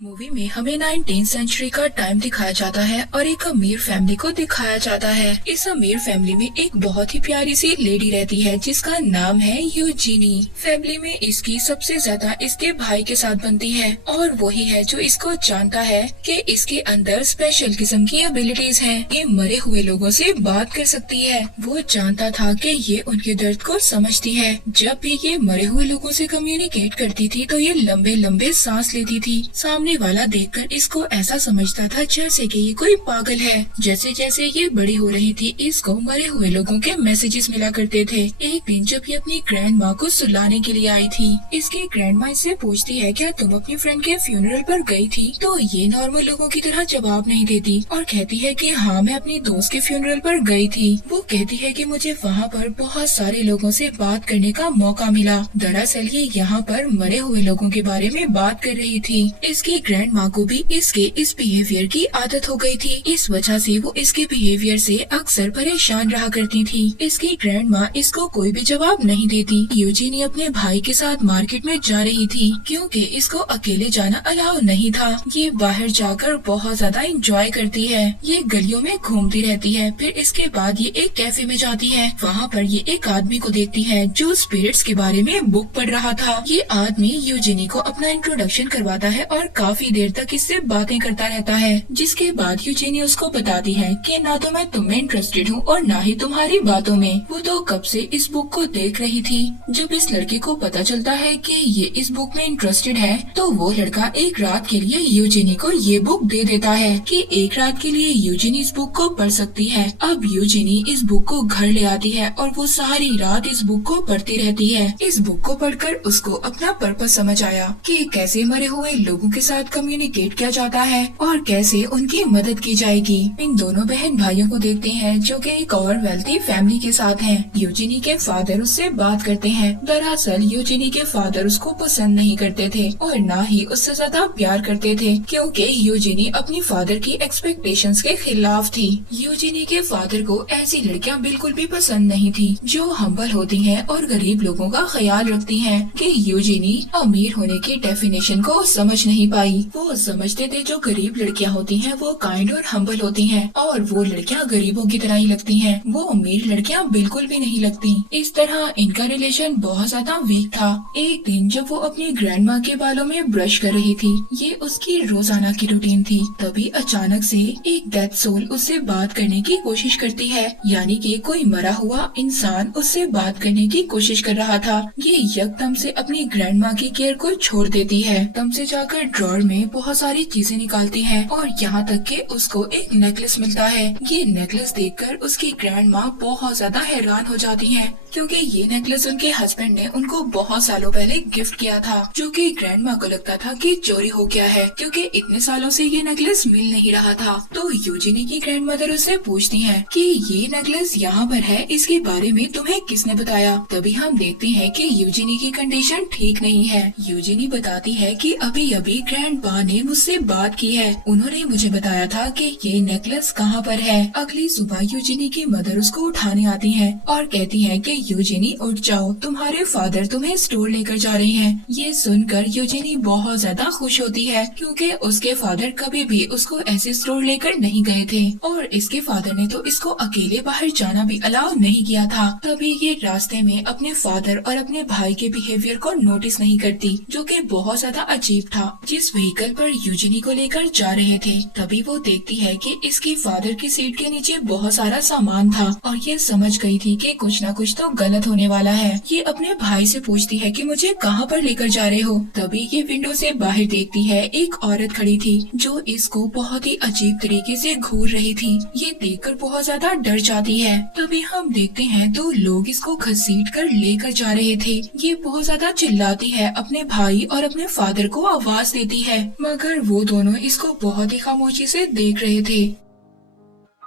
Movie में हमें 19th century का टाइम दिखाया जाता है और एक अमीर फैमिली को दिखाया जाता है। इस अमीर फैमिली में एक बहुत ही प्यारी सी लेडी रहती है जिसका नाम है यूजीनी। फैमिली में इसकी सबसे ज्यादा इसके भाई के साथ बनती है और वही है जो इसको जानता है कि इसके अंदर स्पेशल किस्म की एबिलिटीज हैं। ये मरे हुए लोगों से बात कर सकती है। वो जानता था कि ये उनके दर्द को समझती है। जब भी ये मरे हुए लोगों से कम्युनिकेट करती थी तो ये लंबे लंबे सांस लेती थी। सामने वाला देखकर इसको ऐसा समझता था जैसे कि ये कोई पागल है। जैसे जैसे ये बड़ी हो रही थी इसको मरे हुए लोगों के मैसेजेस मिला करते थे। एक दिन जब ये अपनी ग्रैंड माँ को सुलाने के लिए आई थी, इसकी ग्रैंड माँ इससे पूछती है क्या तुम अपनी फ्रेंड के फ्यूनरल पर गई थी? तो ये नॉर्मल लोगों की तरह जवाब नहीं देती और कहती है कि हाँ मैं अपनी दोस्त के फ्यूनरल पर गई थी। वो कहती है कि मुझे वहाँ पर बहुत सारे लोगों से बात करने का मौका मिला। दरअसल ये यहाँ पर मरे हुए लोगों के बारे में बात कर रही थी। इसकी ग्रैंड माँ को भी इसके इस बिहेवियर की आदत हो गई थी। इस वजह से वो इसके बिहेवियर से अक्सर परेशान रहा करती थी। इसकी ग्रैंड माँ इसको कोई भी जवाब नहीं देती। यूजीनी अपने भाई के साथ मार्केट में जा रही थी क्योंकि इसको अकेले जाना अलाउ नहीं था। ये बाहर जाकर बहुत ज्यादा एंजॉय करती है। ये गलियों में घूमती रहती है। फिर इसके बाद ये एक कैफे में जाती है। वहाँ पर ये एक आदमी को देखती है जो स्पिरिट्स के बारे में बुक पढ़ रहा था। ये आदमी यूजीनी को अपना इंट्रोडक्शन करवाता है और काफी देर तक इससे बातें करता रहता है। जिसके बाद यूजीनी उसको बताती है कि ना तो मैं तुम में इंटरेस्टेड हूँ और ना ही तुम्हारी बातों में। वो तो कब से इस बुक को देख रही थी। जब इस लड़के को पता चलता है कि ये इस बुक में इंटरेस्टेड है तो वो लड़का एक रात के लिए यूजीनी को ये बुक दे देता है कि एक रात के लिए यूजीनी इस बुक को पढ़ सकती है। अब यूजीनी इस बुक को घर ले आती है और वो सारी रात इस बुक को पढ़ती रहती है। इस बुक को पढ़कर उसको अपना पर्पस समझ आया कि कैसे मरे हुए लोगों के साथ कम्युनिकेट किया जाता है और कैसे उनकी मदद की जाएगी। इन दोनों बहन भाइयों को देखते हैं जो कि एक और वेल्थी फैमिली के साथ हैं। यूजीनी के फादर उससे बात करते हैं। दरअसल यूजीनी के फादर उसको पसंद नहीं करते थे और ना ही उससे ज्यादा प्यार करते थे क्योंकि यूजीनी अपनी फादर की एक्सपेक्टेशंस के खिलाफ थी। यूजीनी के फादर को ऐसी लड़कियां बिल्कुल भी पसंद नहीं थी जो हम्बल होती हैं और गरीब लोगों का ख्याल रखती हैं। कि यूजीनी अमीर होने की डेफिनेशन को समझ नहीं पाई। वो समझते थे जो गरीब लड़कियां होती हैं वो काइंड और हम्बल होती हैं और वो लड़कियां गरीबों की तरह ही लगती हैं। वो अमीर लड़कियां बिल्कुल भी नहीं लगती। इस तरह इनका रिलेशन बहुत ज्यादा वीक था। एक दिन जब वो अपनी ग्रैंड माँ के बालों में ब्रश कर रही थी, ये उसकी रोजाना की रूटीन थी, तभी अचानक से एक डेथ सोल उससे बात करने की कोशिश करती है। यानी कि कोई मरा हुआ इंसान उससे बात करने की कोशिश कर रहा था। ये यकदम से अपनी ग्रैंड माँ की केयर को छोड़ देती है। तम से जाकर ड्रॉर में बहुत सारी चीजें निकालती है और यहाँ तक कि उसको एक नेकलेस मिलता है। ये नेकलेस देखकर उसकी ग्रैंड माँ बहुत ज्यादा हैरान हो जाती है क्योंकि ये नेकलेस उनके हस्बैंड ने उनको बहुत सालों पहले गिफ्ट किया था, जो कि ग्रैंड माँ को लगता था कि चोरी हो गया है क्योंकि इतने सालों से ये नेकलेस मिल नहीं रहा था। तो यूजीनी की ग्रैंड मदर उससे पूछती है कि ये नेकलेस यहाँ पर है, इसके बारे में तुम्हें किसने बताया? तभी हम देखते हैं कि यूजीनी की कंडीशन ठीक नहीं है। यूजीनी बताती है कि अभी अभी ग्रैंड माँ ने मुझसे बात की है, उन्होंने मुझे बताया था कि ये नेकलेस कहाँ पर है। अगली सुबह यूजीनी की मदर उसको उठाने आती है और कहती है कि यूजीनी उठ जाओ, तुम्हारे फादर तुम्हें स्टोर लेकर जा रहे हैं। ये सुनकर यूजीनी बहुत ज्यादा खुश होती है क्योंकि उसके फादर कभी भी उसको ऐसे स्टोर लेकर नहीं गए थे और इसके फादर ने तो इसको अकेले बाहर जाना भी अलाउ नहीं किया था। तभी ये रास्ते में अपने फादर और अपने भाई के बिहेवियर को नोटिस नहीं करती, जो कि बहुत ज्यादा अजीब था। जिस व्हीकल पर यूजीनी को लेकर जा रहे थे तभी वो देखती है कि इसकी फादर की सीट के नीचे बहुत सारा सामान था और ये समझ गई थी कि कुछ न कुछ तो गलत होने वाला है। ये अपने भाई से पूछती है कि मुझे कहाँ पर लेकर जा रहे हो। तभी ये विंडो से बाहर देखती है एक औरत खड़ी थी जो इसको बहुत ही अजीब तरीके से घूर रही थी। ये देखकर बहुत ज्यादा डर जाती है। तभी हम देखते हैं दो लोग इसको घसीट कर लेकर जा रहे थे। ये बहुत ज्यादा चिल्लाती है, अपने भाई और अपने फादर को आवाज देती है, मगर वो दोनों इसको बहुत ही खामोशी से देख रहे थे।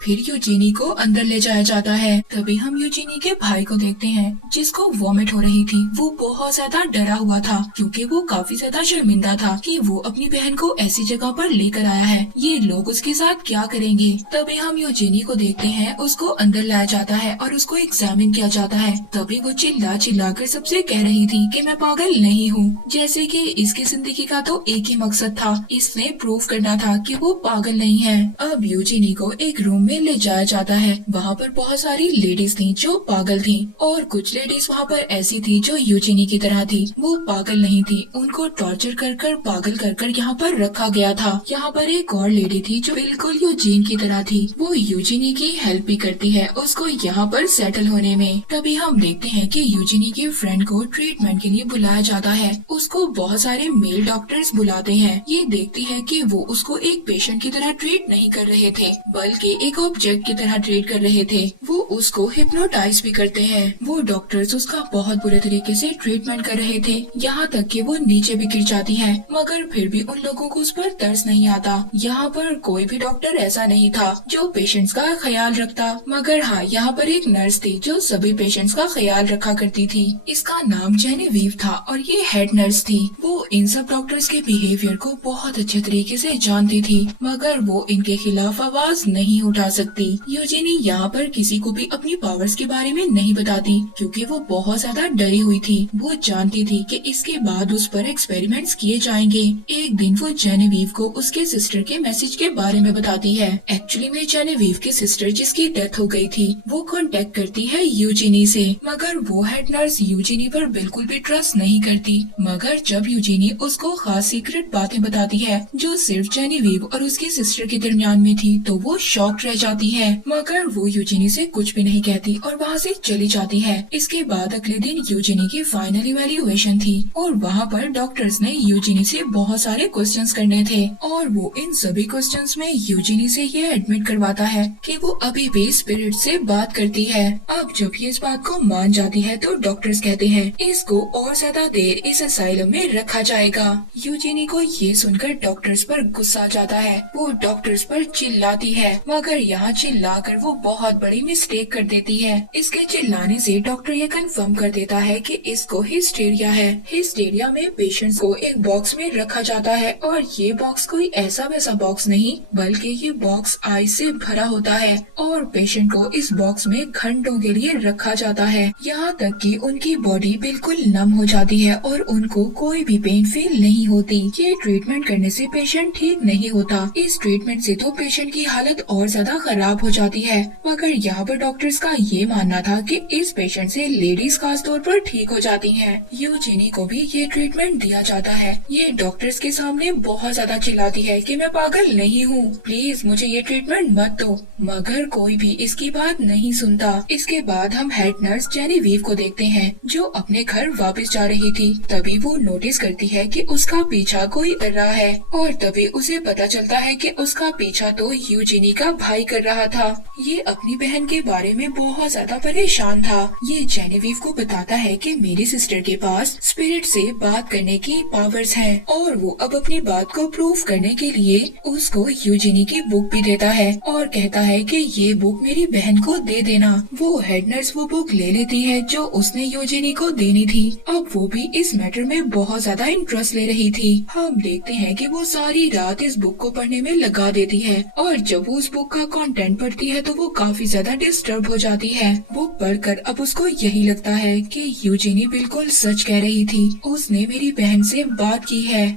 फिर यूजीनी को अंदर ले जाया जाता है। तभी हम यूजीनी के भाई को देखते हैं जिसको वॉमिट हो रही थी। वो बहुत ज्यादा डरा हुआ था क्योंकि वो काफी ज्यादा शर्मिंदा था कि वो अपनी बहन को ऐसी जगह पर लेकर आया है, ये लोग उसके साथ क्या करेंगे। तभी हम यूजीनी को देखते हैं, उसको अंदर लाया जाता है और उसको एग्जामिन किया जाता है। तभी वो चिल्ला चिल्ला कर सबसे कह रही थी कि मैं पागल नहीं हूँ, जैसे कि इसकी जिंदगी का तो एक ही मकसद था, इसने प्रूव करना था कि वो पागल नहीं है। अब यूजीनी को एक रूम में ले जाया जाता है। वहाँ पर बहुत सारी लेडीज थी जो पागल थी और कुछ लेडीज वहाँ पर ऐसी थी जो यूजीनी की तरह थी, वो पागल नहीं थी। उनको टॉर्चर कर कर पागल कर कर यहाँ पर रखा गया था। यहाँ पर एक और लेडी थी जो बिल्कुल यूजीन की तरह थी, वो यूजीनी की हेल्प भी करती है उसको यहाँ पर सेटल होने में। तभी हम देखते हैं कि यूजीनी के फ्रेंड को ट्रीटमेंट के लिए बुलाया जाता है। उसको बहुत सारे मेल डॉक्टर्स बुलाते हैं। ये देखती है कि वो उसको एक पेशेंट की तरह ट्रीट नहीं कर रहे थे बल्कि एक ऑब्जेक्ट की तरह ट्रीट कर रहे थे। वो उसको हिप्नोटाइज भी करते हैं। वो डॉक्टर्स उसका बहुत बुरे तरीके से ट्रीटमेंट कर रहे थे, यहाँ तक कि वो नीचे भी गिर जाती है, मगर फिर भी उन लोगों को उस पर तरस नहीं आता। यहाँ पर कोई भी डॉक्टर ऐसा नहीं था जो पेशेंट्स का ख्याल रखता, मगर हाँ यहाँ पर एक नर्स थी जो सभी पेशेंट्स का ख्याल रखा करती थी। इसका नाम जेनेवीव था और ये हेड नर्स थी। वो इन सब डॉक्टर्स के बिहेवियर को बहुत अच्छे तरीके से जानती थी, मगर वो इनके खिलाफ आवाज नहीं उठा सकती। यूजीनी यहाँ पर किसी को भी अपनी पावर्स के बारे में नहीं बताती क्योंकि वो बहुत ज्यादा डरी हुई थी। वो जानती थी कि इसके बाद उस पर एक्सपेरिमेंट्स किए जाएंगे। एक दिन वो जेनेवीव को उसके सिस्टर के मैसेज के बारे में बताती है। एक्चुअली में जेनेवीव की सिस्टर जिसकी डेथ हो गई थी वो कांटेक्ट करती है यूजीनी से, मगर वो हेड नर्स यूजीनी पर बिल्कुल भी ट्रस्ट नहीं करती। मगर जब यूजीनी उसको खास सीक्रेट बातें बताती है जो सिर्फ जेनेवीव और उसकी सिस्टर के दरमियान में थी, तो वो शॉक्ड रह जाती है, मगर वो यूजीनी से कुछ भी नहीं कहती और वहाँ से चली जाती है। इसके बाद अगले दिन यूजीनी की फाइनल इवैल्यूएशन थी और वहाँ पर डॉक्टर्स ने यूजीनी से बहुत सारे क्वेश्चंस करने थे और वो इन सभी क्वेश्चंस में यूजीनी से ये एडमिट करवाता है कि वो अभी भी स्पिरिट से बात करती है। अब जब ये इस बात को मान जाती है तो डॉक्टर्स कहते हैं इसको और ज्यादा देर इस असाइलम में रखा जाएगा। यूजीनी को ये सुनकर डॉक्टर्स पर गुस्सा आ जाता है। वो डॉक्टर्स पर चिल्लाती है, मगर यहाँ चिल्लाकर वो बहुत बड़ी मिस्टेक कर देती है। इसके चिल्लाने से डॉक्टर ये कंफर्म कर देता है कि इसको हिस्टेरिया है। हिस्टेरिया में पेशेंट्स को एक बॉक्स में रखा जाता है और ये बॉक्स कोई ऐसा वैसा बॉक्स नहीं बल्कि ये बॉक्स आइस से भरा होता है और पेशेंट को इस बॉक्स में घंटों के लिए रखा जाता है, यहाँ तक कि उनकी बॉडी बिल्कुल नम हो जाती है और उनको कोई भी पेन फील नहीं होती। ये ट्रीटमेंट करने से पेशेंट ठीक नहीं होता। इस ट्रीटमेंट से तो पेशेंट की हालत और ज्यादा खराब हो जाती है, मगर यहाँ पर डॉक्टर्स का ये मानना था कि इस पेशेंट से लेडीज खास तौर पर ठीक हो जाती हैं। यूजीनी को भी ये ट्रीटमेंट दिया जाता है। ये डॉक्टर्स के सामने बहुत ज्यादा चिल्लाती है कि मैं पागल नहीं हूँ, प्लीज मुझे ये ट्रीटमेंट मत दो, मगर कोई भी इसकी बात नहीं सुनता। इसके बाद हम हेड नर्स जेनेवीव को देखते हैं जो अपने घर वापस जा रही थी। तभी वो नोटिस करती है कि उसका पीछा कोई कर रहा है और तभी उसे पता चलता है कि उसका पीछा तो यूजीनी का भाई कर रहा था। ये अपनी बहन के बारे में बहुत ज्यादा परेशान था। ये जेनेवीव को बताता है कि मेरी सिस्टर के पास स्पिरिट से बात करने की पावर्स हैं और वो अब अपनी बात को प्रूव करने के लिए उसको यूजीनी की बुक भी देता है और कहता है कि ये बुक मेरी बहन को दे देना। वो हेड नर्स वो बुक ले लेती है जो उसने यूजीनी को देनी थी। अब वो भी इस मैटर में बहुत ज्यादा इंटरेस्ट ले रही थी। हम देखते हैं कि वो सारी रात इस बुक को पढ़ने में लगा देती है और जब वो उस बुक का कंटेंट पढ़ती है तो वो काफी ज्यादा डिस्टर्ब हो जाती है। बुक पढ़कर अब उसको यही लगता है कि यूजीनी बिल्कुल सच कह रही थी, उसने मेरी बहन से बात की है।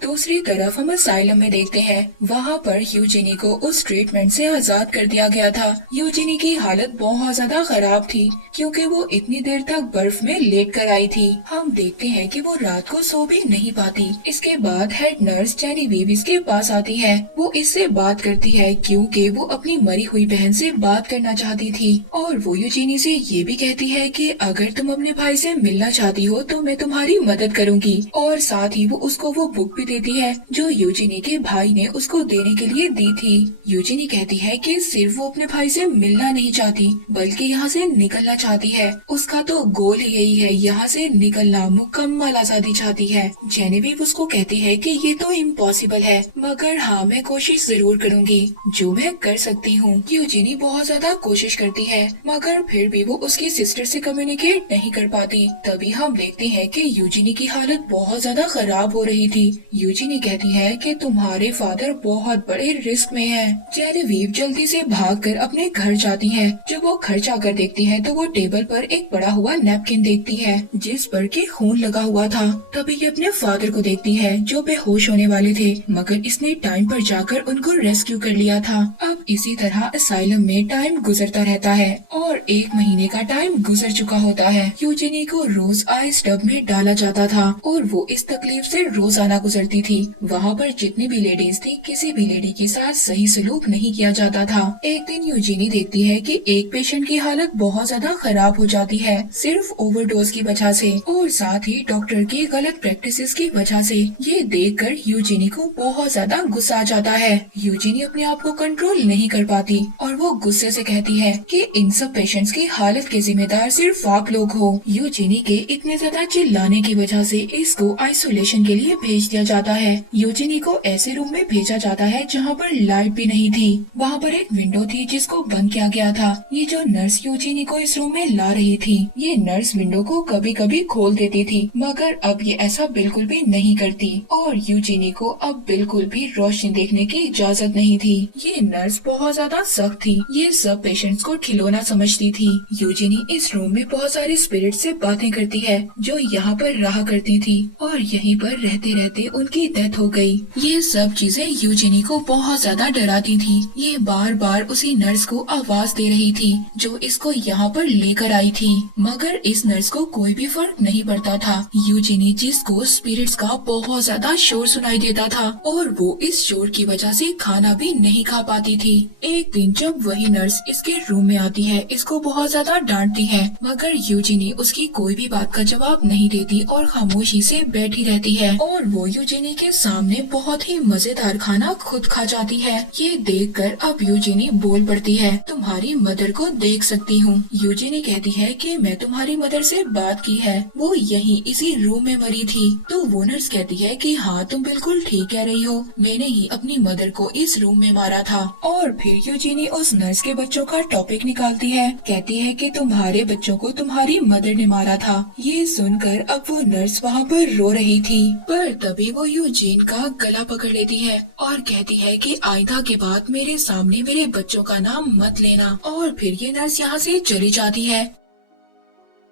दूसरी तरफ हम असाइलम में देखते हैं, वहाँ पर यूजीनी को उस ट्रीटमेंट से आजाद कर दिया गया था। यूजीनी की हालत बहुत ज्यादा खराब थी क्योंकि वो इतनी देर तक बर्फ में लेट कर आई थी। हम देखते हैं कि वो रात को सो भी नहीं पाती। इसके बाद हेड नर्स जेनेवीव इसके पास आती है। वो इससे बात करती है क्योंकि वो अपनी मरी हुई बहन से बात करना चाहती थी और वो यूजीनी से ये भी कहती है कि अगर तुम अपने भाई से मिलना चाहती हो तो मैं तुम्हारी मदद करूंगी और साथ ही वो उसको वो बुक भी देती है जो यूजिनी के भाई ने उसको देने के लिए दी थी। यूजिनी कहती है कि सिर्फ वो अपने भाई से मिलना नहीं चाहती बल्कि यहाँ से निकलना चाहती है। उसका तो गोल ही यही है, यहाँ से निकलना, मुकम्मल आजादी चाहती है। जेनेविव उसको कहती है कि ये तो इम्पॉसिबल है, मगर हाँ मैं कोशिश जरूर करूँगी जो मैं कर सकती हूँ। यूजिनी बहुत ज्यादा कोशिश करती है मगर फिर भी वो उसकी सिस्टर से कम्युनिकेट नहीं कर पाती। तभी हम देखते हैं कि यूजिनी की हालत बहुत ज्यादा खराब हो रही थी। यूजिनी कहती है कि तुम्हारे फादर बहुत बड़े रिस्क में हैं। जेनेविव जल्दी से भागकर अपने घर जाती है। जब वो घर जाकर देखती है तो वो टेबल पर एक पड़ा हुआ नैपकिन देखती है जिस पर के खून लगा हुआ था। तभी ये अपने फादर को देखती है जो बेहोश होने वाले थे, मगर इसने टाइम पर जाकर उनको रेस्क्यू कर लिया था। अब इसी तरह असाइलम में टाइम गुजरता रहता है और 1 महीने का टाइम गुजर चुका होता है। यूजिनी को रोज आइस टब में डाला जाता था और वो इस तकलीफ से रोजाना गुजरती थी। वहाँ पर जितनी भी लेडीज थी, किसी भी लेडी के साथ सही सलूक नहीं किया जाता था। एक दिन यूजिनी देखती है कि एक पेशेंट की हालत बहुत ज्यादा खराब हो जाती है सिर्फ ओवरडोज की वजह से और साथ ही डॉक्टर की गलत प्रैक्टिसेस की वजह से। ये देखकर यूजिनी को बहुत ज्यादा गुस्सा आ जाता है। यूजिनी अपने आप को कंट्रोल नहीं कर पाती और वो गुस्से से कहती है कि इन सब पेशेंट्स की हालत के जिम्मेदार सिर्फ आप लोग हो। यूजिनी के इतने ज्यादा चिल्लाने की वजह से इसको आइसोलेशन के लिए भेज दिया जाता है। यूजिनी को ऐसे रूम में भेजा जाता है जहाँ पर लाइट भी नहीं थी। वहाँ पर एक विंडो थी जिसको बंद किया गया था। ये जो नर्स यूजिनी को इस रूम में ला रही थी, ये नर्स विंडो को कभी कभी खोल देती थी मगर अब ये ऐसा बिल्कुल भी नहीं करती और यूजिनी को अब बिल्कुल भी रोशनी देखने की इजाजत नहीं थी। ये नर्स बहुत ज्यादा सख्त थी, ये सब पेशेंट्स को खिलौना समझती थी। यूजिनी इस रूम में बहुत सारे स्पिरिट से बातें करती है जो यहाँ पर रहा करती थी और यहीं पर रहते रहते उनकी डेथ हो गई। ये सब चीजें यूजिनी को बहुत ज्यादा डराती थी। ये बार बार उसी नर्स को आवाज दे रही थी जो इसको यहाँ पर लेकर आई थी, मगर इस नर्स को कोई भी फर्क नहीं पड़ता था। यूजिनी जिसको स्पिरिट्स का बहुत ज्यादा शोर सुनाई देता था और वो इस शोर की वजह से खाना भी नहीं खा पाती थी। एक दिन जब वही नर्स इसके रूम में आती है, इसको बहुत ज्यादा डांटती है मगर यूजिनी उसकी कोई भी बात का जवाब नहीं देती और खामोशी से बैठी रहती है और वो यूजिनी के सामने बहुत ही मजेदार खाना खुद खा जाती है। ये देखकर अब यूजिनी बोल पड़ती है, तुम्हारी मदर को देख सकती हूँ। यूजिनी कहती है कि मैं तुम्हारी मदर से बात की है, वो यहीं इसी रूम में मरी थी। तो वो नर्स कहती है कि हाँ तुम बिल्कुल ठीक कह रही हो, मैंने ही अपनी मदर को इस रूम में मारा था। और फिर यूजिनी उस नर्स के बच्चों का टॉपिक निकालती है, कहती है कि तुम्हारे बच्चों को तुम्हारी मदर ने मारा था। ये सुनकर अब वो नर्स वहाँ पर रो रही थी, पर तभी वो यूजिन का गला पकड़ लेती है और कहती है कि आइंदा के बाद मेरे सामने मेरे बच्चों का नाम मत लेना। और फिर ये नर्स यहाँ से चली जाती है।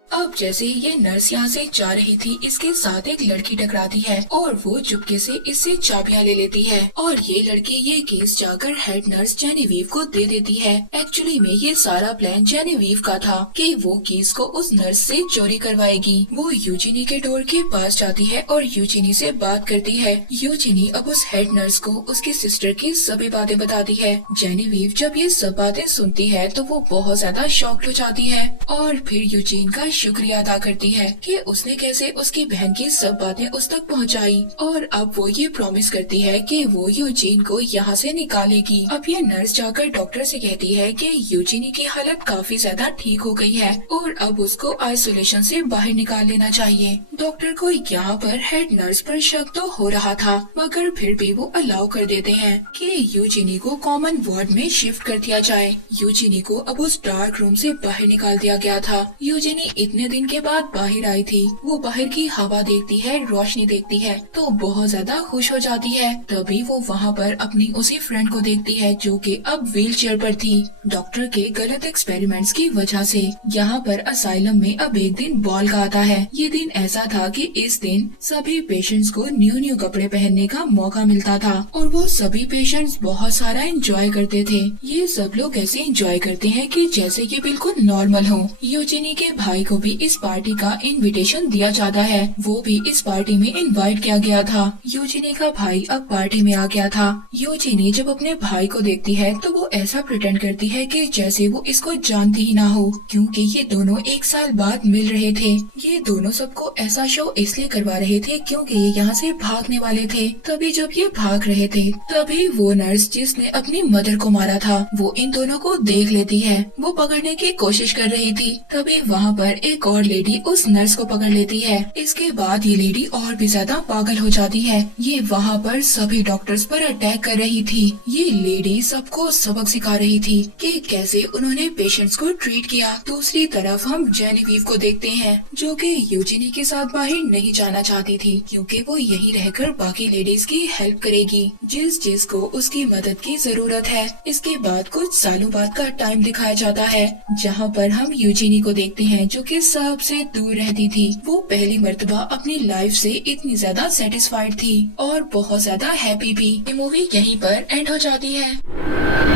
अब जैसे ये नर्स यहाँ से जा रही थी, इसके साथ एक लड़की टकराती है और वो चुपके से इससे चाबियाँ ले लेती है और ये लड़की ये केस जाकर हेड नर्स जेनेविव को दे देती है। एक्चुअली में ये सारा प्लान जेनेविव का था कि वो केस को उस नर्स से चोरी करवाएगी। वो यूजिनी के डोर के पास जाती है और यूजिनी से बात करती है। यूजिनी अब उस हेड नर्स को उसकी सिस्टर की सभी बातें बताती है। जेनेविव जब ये सब बातें सुनती है तो वो बहुत ज्यादा शॉक्ड हो जाती है और फिर यूजिन का शुक्रिया अदा करती है कि उसने कैसे उसकी बहन की सब बातें उस तक पहुंचाई और अब वो ये प्रॉमिस करती है कि वो यूजिन को यहाँ से निकालेगी। अब ये नर्स जाकर डॉक्टर से कहती है कि यूजिनी की हालत काफी ज्यादा ठीक हो गई है और अब उसको आइसोलेशन से बाहर निकाल लेना चाहिए। डॉक्टर को यहाँ पर हेड नर्स पर शक तो हो रहा था मगर फिर भी वो अलाउ कर देते हैं कि यूजिनी को कॉमन वार्ड में शिफ्ट कर दिया जाए। यूजिनी को अब उस डार्क रूम से बाहर निकाल दिया गया था। यूजिनी इतने दिन के बाद बाहर आई थी। वो बाहर की हवा देखती है, रोशनी देखती है तो बहुत ज्यादा खुश हो जाती है। तभी वो वहाँ पर अपनी उसी फ्रेंड को देखती है जो कि अब व्हील चेयर पर थी। डॉक्टर के गलत एक्सपेरिमेंट्स की वजह से यहाँ पर असाइलम में अब एक दिन बॉल का आता है। ये दिन ऐसा था कि इस दिन सभी पेशेंट्स को न्यू कपड़े पहनने का मौका मिलता था और वो सभी पेशेंट्स बहुत सारा एंजॉय करते थे। ये सब लोग ऐसे एंजॉय करते हैं कि जैसे ये बिल्कुल नॉर्मल हो। यूजिनी के भाई को को भी इस पार्टी का इनविटेशन दिया जाता है। वो भी इस पार्टी में इनवाइट किया गया था। यूजिनी का भाई अब पार्टी में आ गया था। यूजिनी जब अपने भाई को देखती है तो वो ऐसा प्रिटेंड करती है कि जैसे वो इसको जानती ही ना हो, क्योंकि ये दोनों 1 साल बाद मिल रहे थे। ये दोनों सबको ऐसा शो इसलिए करवा रहे थे क्योंकि ये यहाँ से भागने वाले थे। तभी जब ये भाग रहे थे तभी वो नर्स जिसने अपनी मदर को मारा था वो इन दोनों को देख लेती है। वो पकड़ने की कोशिश कर रही थी। तभी वहाँ पर एक और लेडी उस नर्स को पकड़ लेती है। इसके बाद ये लेडी और भी ज्यादा पागल हो जाती है। ये वहाँ पर सभी डॉक्टर्स पर अटैक कर रही थी। ये लेडी सबको सबक सिखा रही थी कि कैसे उन्होंने पेशेंट्स को ट्रीट किया। दूसरी तरफ हम जेनेविव को देखते हैं जो कि यूजिनी के साथ बाहर नहीं जाना चाहती थी क्योंकि वो यहीं रहकर बाकी लेडीज की हेल्प करेगी जिस को उसकी मदद की जरूरत है। इसके बाद कुछ सालों बाद का टाइम दिखाया जाता है जहाँ पर हम यूजिनी को देखते हैं जो कि सबसे दूर रहती थी। वो पहली मर्तबा अपनी लाइफ से इतनी ज्यादा सेटिस्फाइड थी और बहुत ज्यादा हैप्पी भी। ये मूवी यहीं पर एंड हो जाती है।